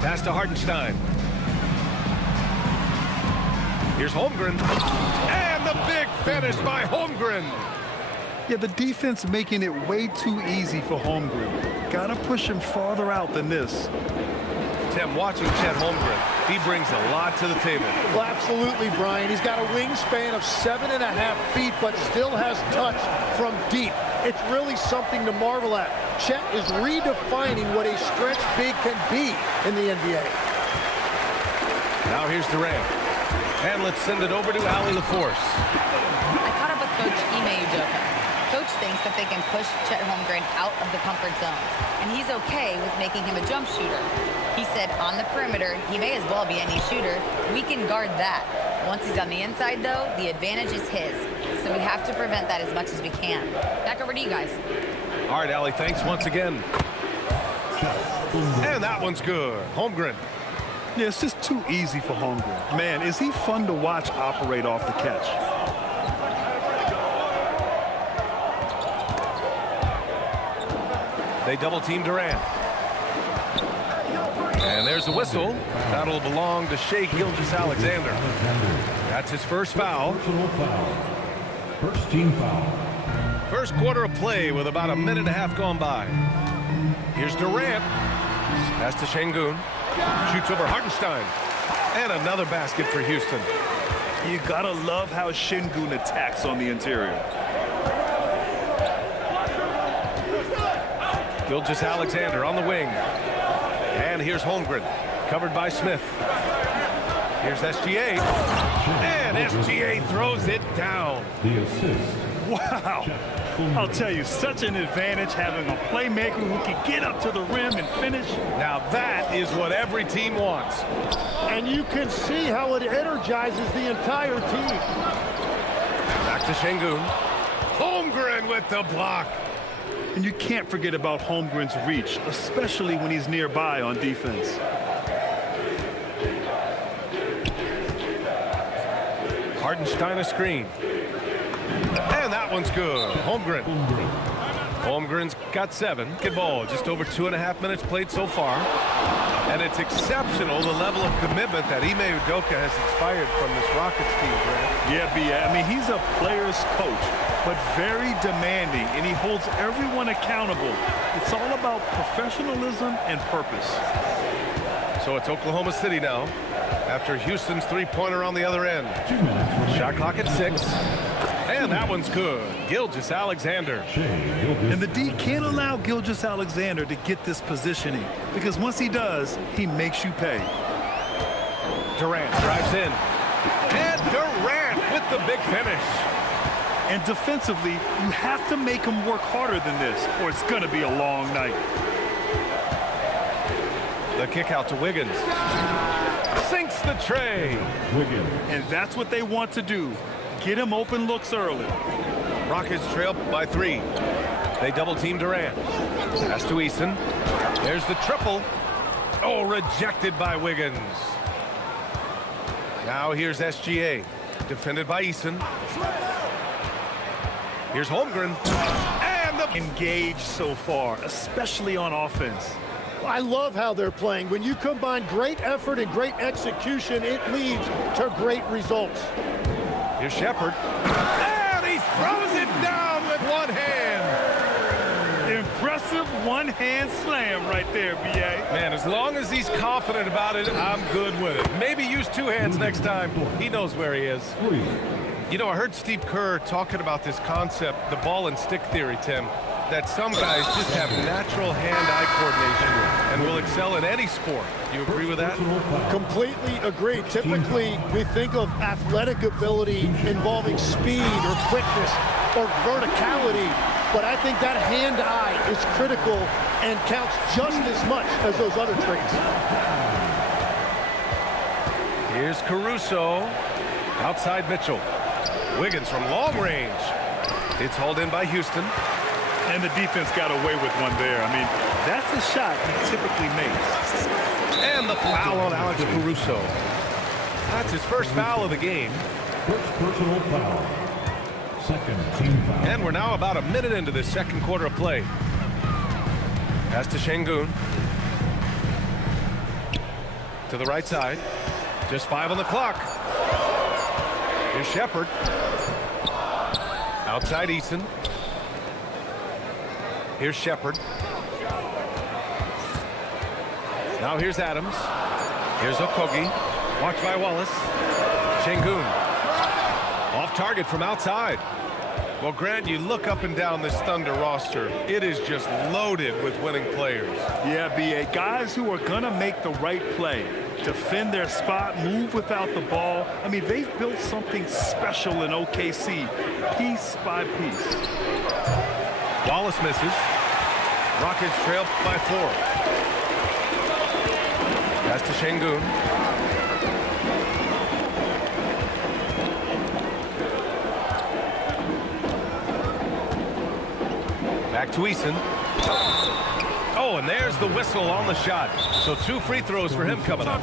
Pass to Hartenstein. Here's Holmgren. And the big finish by Holmgren. Yeah, the defense making it way too easy for Holmgren. Gotta push him farther out than this. Tim, watching Chet Holmgren, he brings a lot to the table. Well, absolutely, Brian. He's got a wingspan of 7.5 feet, but still has touch from deep. It's really something to marvel at. Chet is redefining what a stretch big can be in the NBA. Now here's Durant. And let's send it over to Allie LaForce. I caught up with Coach Ime Udoka. Coach thinks that they can push Chet Holmgren out of the comfort zones, and he's okay with making him a jump shooter. He said on the perimeter, he may as well be any shooter. We can guard that. Once he's on the inside, though, the advantage is his. So we have to prevent that as much as we can. Back over to you guys. All right, Allie, thanks once again. And that one's good. Holmgren. Yeah, it's just too easy for Holmgren. Man, is he fun to watch operate off the catch. They double-team Durant. And there's a whistle. That'll belong to Shai Gilgeous-Alexander. That's his first foul. First team foul. First quarter of play with about a minute and a half gone by. Here's Durant. Pass to Şengün. Shoots over Hartenstein. And another basket for Houston. You gotta love how Şengün attacks on the interior. Gilgeous-Alexander on the wing. And here's Holmgren, covered by Smith. Here's SGA. And SGA throws it down. The assist. Wow. I'll tell you, such an advantage having a playmaker who can get up to the rim and finish. Now that is what every team wants. And you can see how it energizes the entire team. Back to Şengün. Holmgren with the block. And you can't forget about Holmgren's reach, especially when he's nearby on defense. Hartenstein a screen. And that one's good. Holmgren. Holmgren's got 7. Good ball. Just over 2.5 minutes played so far. And it's exceptional the level of commitment that Ime Udoka has inspired from this Rockets team, Grant. Yeah, B.A. I mean, he's a player's coach, but very demanding, and he holds everyone accountable. It's all about professionalism and purpose. So it's Oklahoma City now, after Houston's three-pointer on the other end. 2 minutes. Shot clock at 6. And that one's good. Gilgeous-Alexander. And the D can't allow Gilgeous-Alexander to get this positioning, because once he does, he makes you pay. Durant drives in. And Durant with the big finish. And defensively, you have to make him work harder than this, or it's going to be a long night. The kick out to Wiggins. Sinks the tray. Wiggins. And that's what they want to do. Get him open looks early. Rockets trail by 3. They double-team Durant. Pass to Eason. There's the triple. Oh, rejected by Wiggins. Now here's SGA. Defended by Eason. Here's Holmgren. And the Engaged so far, especially on offense. I love how they're playing. When you combine great effort and great execution, it leads to great results. Here's Shepherd. And he throws it down with one hand. Impressive one-hand slam right there, B.A. Man, as long as he's confident about it, I'm good with it. Maybe use 2 hands next time. He knows where he is. 3. You know, I heard Steve Kerr talking about this concept, the ball and stick theory, Tim, that some guys just have natural hand-eye coordination and will excel in any sport. You agree with that? Completely agree. Typically, we think of athletic ability involving speed or quickness or verticality, but I think that hand-eye is critical and counts just as much as those other traits. Here's Caruso. Outside Mitchell. Wiggins from long range. It's hauled in by Houston. And the defense got away with one there. I mean, that's a shot he typically makes. And the foul on Alex Caruso. That's his first foul of the game. First personal foul. Second team foul. And we're now about a minute into this second quarter of play. Pass to Şengün. To the right side. Just 5 on the clock. Here's Shepard. Outside Eason. Here's Shepard. Now here's Adams. Here's Okogie. Watched by Wallace. Şengün. Off target from outside. Well, Grant, you look up and down this Thunder roster. It is just loaded with winning players. Yeah, B.A. Guys who are going to make the right play, defend their spot, move without the ball. I mean, they've built something special in OKC, piece by piece. Wallace misses. Rockets trail by 4. Pass to Şengün. Back to Eason. Oh, and there's the whistle on the shot. So 2 free throws for him coming up.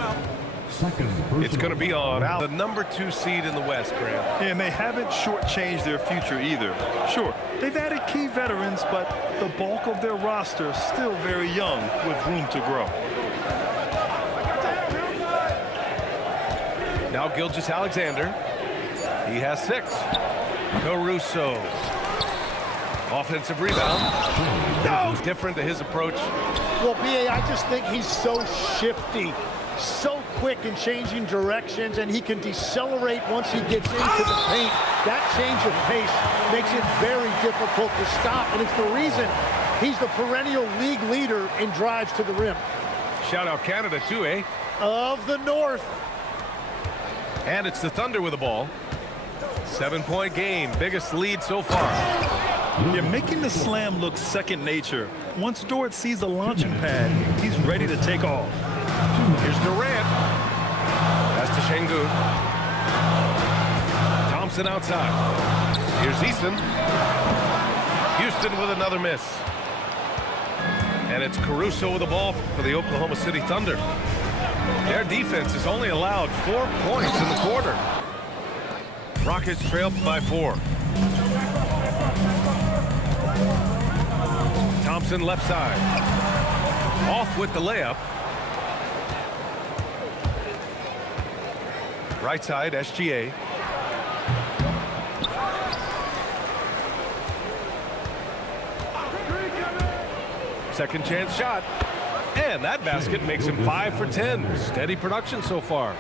Second personal. It's going to be on Al, the number 2 seed in the West, Grant. Yeah, and they haven't shortchanged their future either. Sure, they've added key veterans, but the bulk of their roster is still very young with room to grow. Now Gilgeous-Alexander. He has 6. Caruso. Offensive rebound. No! Different to his approach. Well, B.A., I just think he's so shifty, so quick in changing directions, and he can decelerate once he gets into the paint. That change of pace makes it very difficult to stop, and it's the reason he's the perennial league leader in drives to the rim. Shout out Canada too, eh? Of the North. And it's the Thunder with the ball. 7-point game, biggest lead so far. You're making the slam look second nature. Once Dort sees the launching pad, he's ready to take off. Here's Durant. Pass to Şengün. Thompson outside. Here's Eason. Houston with another miss. And it's Caruso with the ball for the Oklahoma City Thunder. Their defense has only allowed 4 points in the quarter. Rockets trail by 4. Thompson left side. Off with the layup. Right side, SGA. Second chance shot. And that basket makes him 5 for 10. Steady production so far.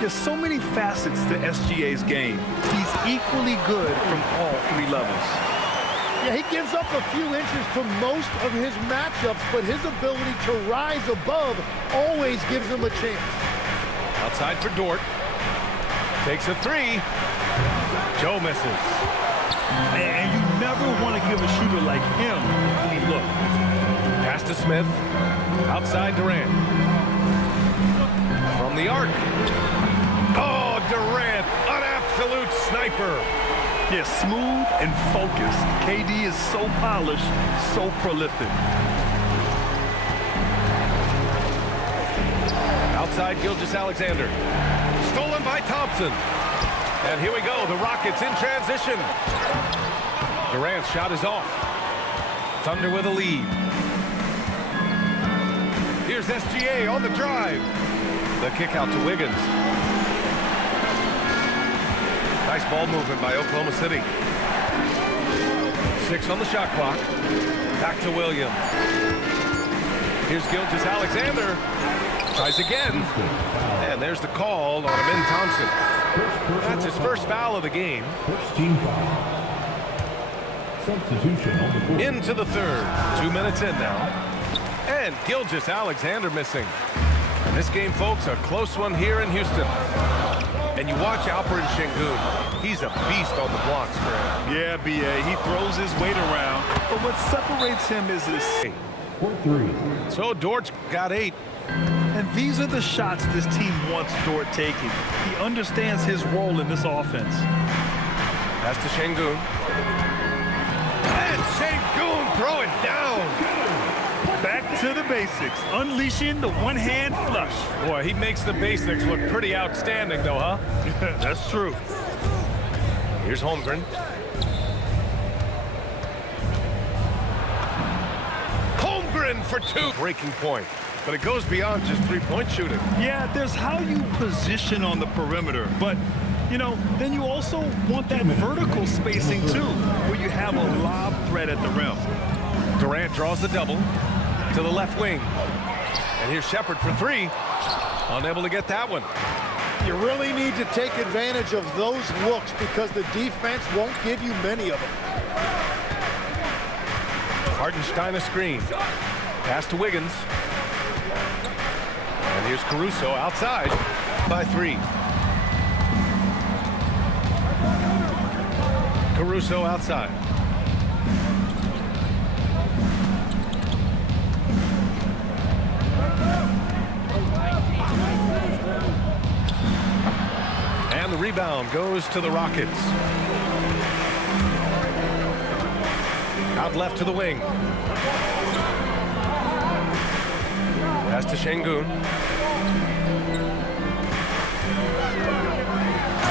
There's so many facets to SGA's game. He's equally good from all 3 levels. Yeah, he gives up a few inches to most of his matchups, but his ability to rise above always gives him a chance. Outside for Dort. Takes a 3. Joe misses. And you never want to give a shooter like him a clean look. Pass to Smith. Outside Durant. From the arc. Oh, Durant, an absolute sniper. Yeah, smooth and focused. KD is so polished, so prolific. Outside Gilgeous-Alexander. Stolen by Thompson. And here we go, the Rockets in transition. Durant's shot is off. Thunder with a lead. Here's SGA on the drive. The kick out to Wiggins. Nice ball movement by Oklahoma City. 6 on the shot clock. Back to Williams. Here's Gilgeous-Alexander. Tries again. And there's the call on Amin Thompson. That's his first foul of the game. First team foul. Substitution on the board. Into the third. 2 minutes in now. And Gilgeous-Alexander missing. And this game, folks, a close one here in Houston. And you watch Alperen Şengün. He's a beast on the blocks, Grant. Yeah, B.A., he throws his weight around, but what separates him is his... Court 3. So Dort's got 8. And these are the shots this team wants Dort taking. He understands his role in this offense. Pass to Şengün. And Şengün throw it down. Back to the basics, unleashing the one-hand flush. Boy, he makes the basics look pretty outstanding, though, huh? That's true. Here's Holmgren. Holmgren for 2. Breaking point. but it goes beyond just three-point shooting. Yeah, there's how you position on the perimeter, but, you know, then you also want that vertical spacing too, where you have a lob threat at the rim. Durant draws the double to the left wing. And here's Shepherd for three. Unable to get that one. You really need to take advantage of those looks because the defense won't give you many of them. Hartenstein a screen. Pass to Wiggins. And here's Caruso outside by three. Caruso outside. And the rebound goes to the Rockets. Out left to the wing. Pass to Şengün.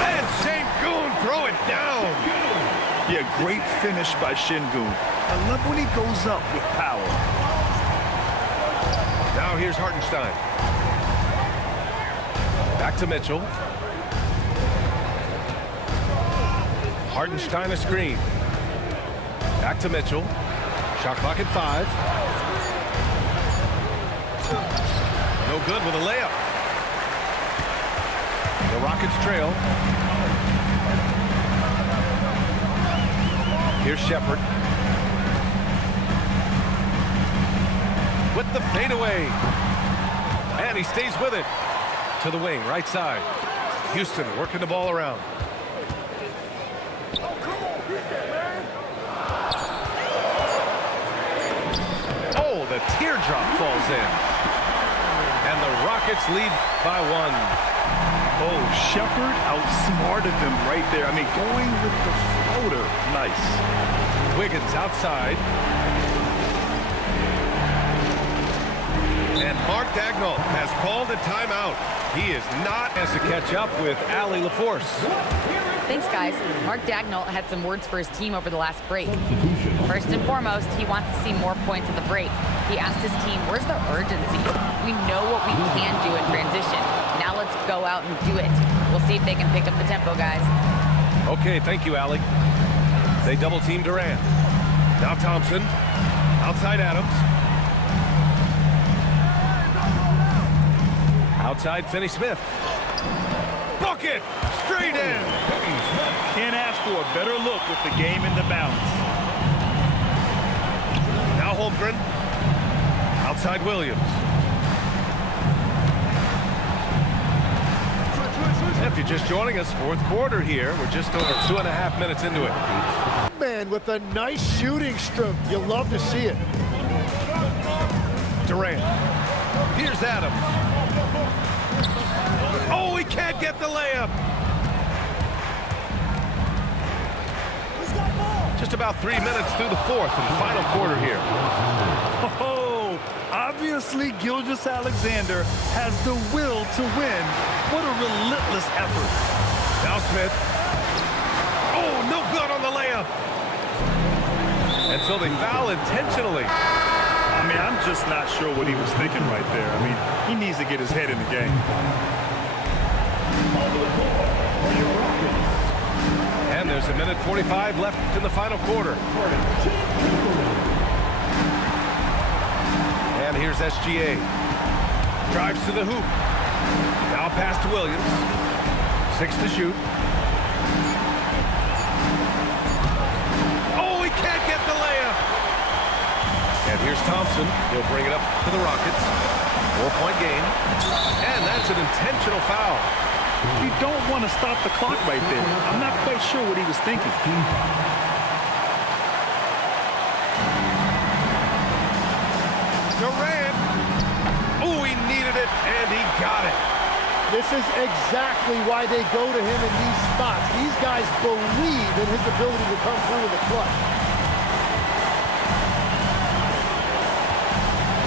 And Şengün throw it down. Yeah, great finish by Şengün. I love when he goes up with power. Now here's Hartenstein. Back to Mitchell. Hartenstein a screen. Back to Mitchell. Shot clock at 5. No good with a layup. The Rockets trail. Here's Shepherd. With the fadeaway. And he stays with it. To the wing, right side. Houston working the ball around. Oh, the teardrop falls in. And the Rockets lead by 1. Oh, Shepherd outsmarted them right there. I mean, going with the floater. Nice. Wiggins outside. And Mark Daigneault has called a timeout. He is not as to catch up with Allie LaForce. Thanks, guys. Mark Daigneault had some words for his team over the last break. First and foremost, he wants to see more points at the break. He asked his team, where's the urgency? We know what we can do in transition. Now let's go out and do it. We'll see if they can pick up the tempo, guys. Okay, thank you, Allie. They double team Durant. Now Thompson. Outside Adams. Outside Finney-Smith. Bucket! Straight in! Can't ask for a better look with the game in the balance. Now Holmgren. Outside Williams. If you're just joining us, fourth quarter here. We're just over 2.5 minutes into it. Man, with a nice shooting stroke. You love to see it. Durant. Here's Adams. Oh, he can't get the layup. Just about 3 minutes through the fourth and final quarter here. Oh, obviously Gilgeous-Alexander has the will to win. What a relentless effort. Now Smith. Oh, no good on the layup. And so they foul intentionally. I mean, I'm just not sure what he was thinking right there. I mean, he needs to get his head in the game. And there's 1:45 left in the final quarter. And here's SGA. Drives to the hoop. Now pass to Williams. 6 to shoot. Oh, he can't get the layup. And here's Thompson. He'll bring it up to the Rockets. 4-point game. And that's an intentional foul. You don't want to stop the clock right there. I'm not quite sure what he was thinking. Durant. Oh, he needed it, and he got it. This is exactly why they go to him in these spots. These guys believe in his ability to come through in the clutch.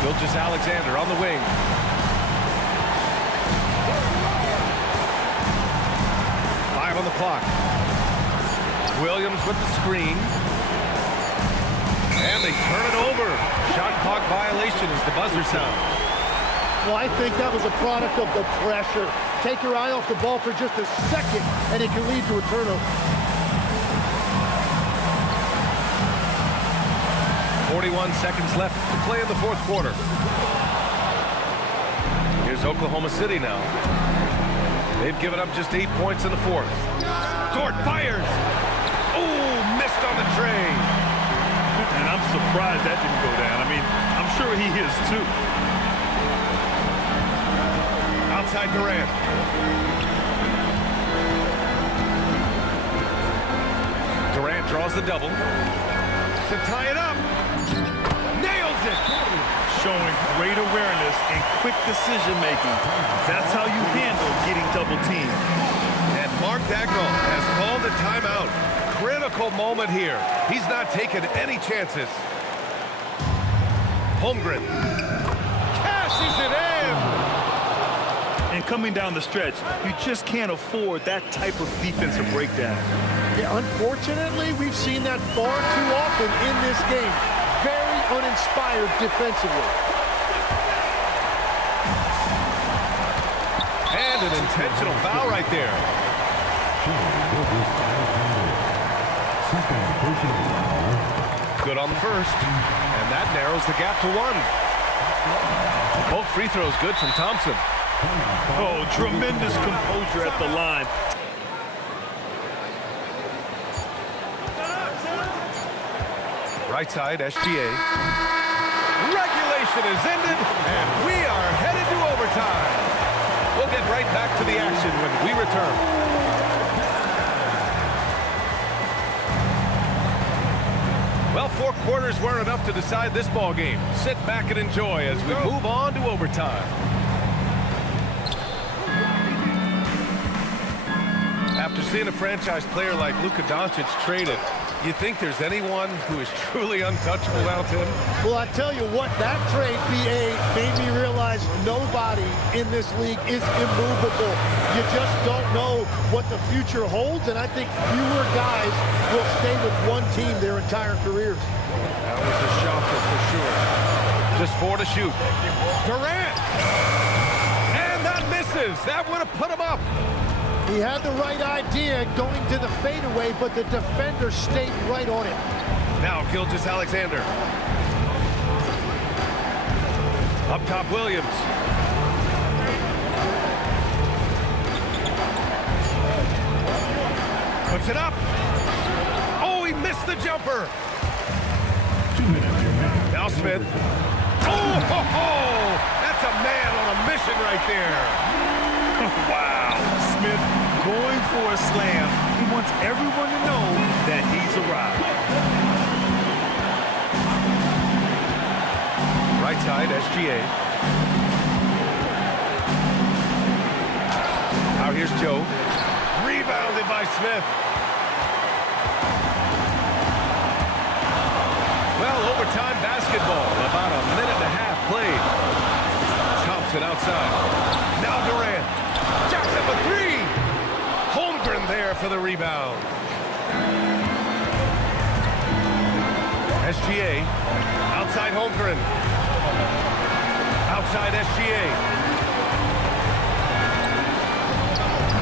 Gilgeous-Alexander on the wing. On the clock. Williams with the screen. And they turn it over. Shot clock violation as the buzzer sounds. Well, I think that was a product of the pressure. Take your eye off the ball for just a second, and it can lead to a turnover. 41 seconds left to play in the fourth quarter. Here's Oklahoma City now. They've given up just 8 points in the fourth. Dort fires. Oh, missed on the tray. And I'm surprised that didn't go down. I mean, I'm sure he is too. Outside Durant. Durant draws the double to tie it up. Nails it. Showing great awareness and quick decision-making. That's how you handle getting double-teamed. And Mark Dagnall has called a timeout. Critical moment here. He's not taking any chances. Holmgren cashes it in. And coming down the stretch, you just can't afford that type of defensive breakdown. Yeah, unfortunately, we've seen that far too often in this game. Very uninspired defensively. And an intentional foul right there. Good on the first. And that narrows the gap to 1. Both free throws good from Thompson. Oh, tremendous composure at the line. Right side, SGA. Regulation is ended, and we are headed to overtime. We'll get right back to the action when we return. Well, 4 quarters weren't enough to decide this ball game. Sit back and enjoy as we move on to overtime. After seeing a franchise player like Luka Doncic traded, you think there's anyone who is truly untouchable now, Tim? Well, I tell you what, that trade, BA, made me realize nobody in this league is immovable. You just don't know what the future holds, and I think fewer guys will stay with one team their entire careers. That was a shocker for sure. Just 4 to shoot. Durant! And that misses. That would have put him up. He had the right idea going to the fadeaway, but the defender stayed right on it. Now Gilgeous-Alexander. Up top, Williams. Puts it up. Oh, he missed the jumper. 2 minutes remaining. Now Smith. Oh, ho, ho! That's a man on a mission right there. Wow. Smith going for a slam. He wants everyone to know that he's arrived. Right side, SGA. Now here's Joe. Rebounded by Smith. Well, overtime basketball. About a minute and a half played. Thompson outside. Now Durant. Jacks up a 3. Holmgren there for the rebound. SGA. Outside Holmgren. Outside SGA.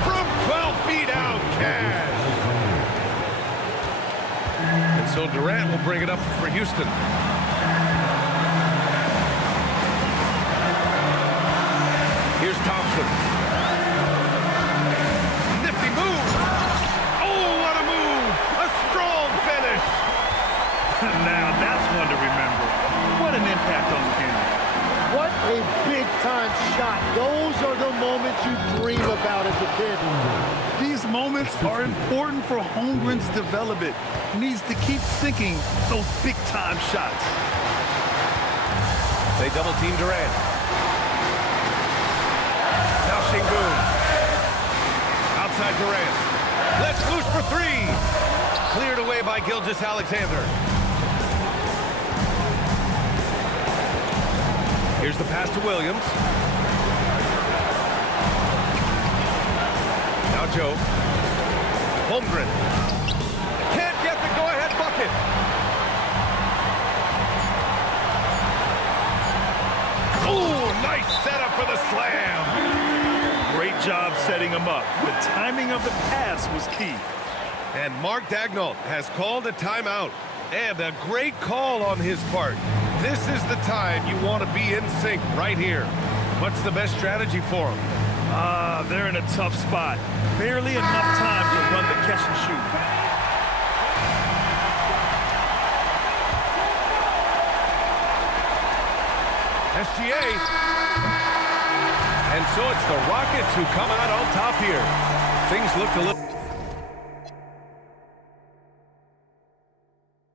From 12 feet out, Cash. And so Durant will bring it up for Houston. Here's Thompson. Nifty move. Oh, what a move. A strong finish. Now that's one to remember. What an impact on the game. What a big-time shot. Those are the moments you dream about as a kid. These moments are important for Holmgren's development. He needs to keep sinking those big-time shots. They double-team Durant. Now Şengün. Outside Durant. Let's loose for 3. Cleared away by Gilgeous-Alexander. Here's the pass to Williams. Now Joe. Holmgren. Can't get the go-ahead bucket. Oh, nice setup for him up. The timing of the pass was key. And Mark Daigneault has called a timeout. And a great call on his part. This is the time you want to be in sync right here. What's the best strategy for him? They're in a tough spot. Barely enough time to run the catch and shoot. SGA. And so it's the Rockets who come out on top here. Things looked a little...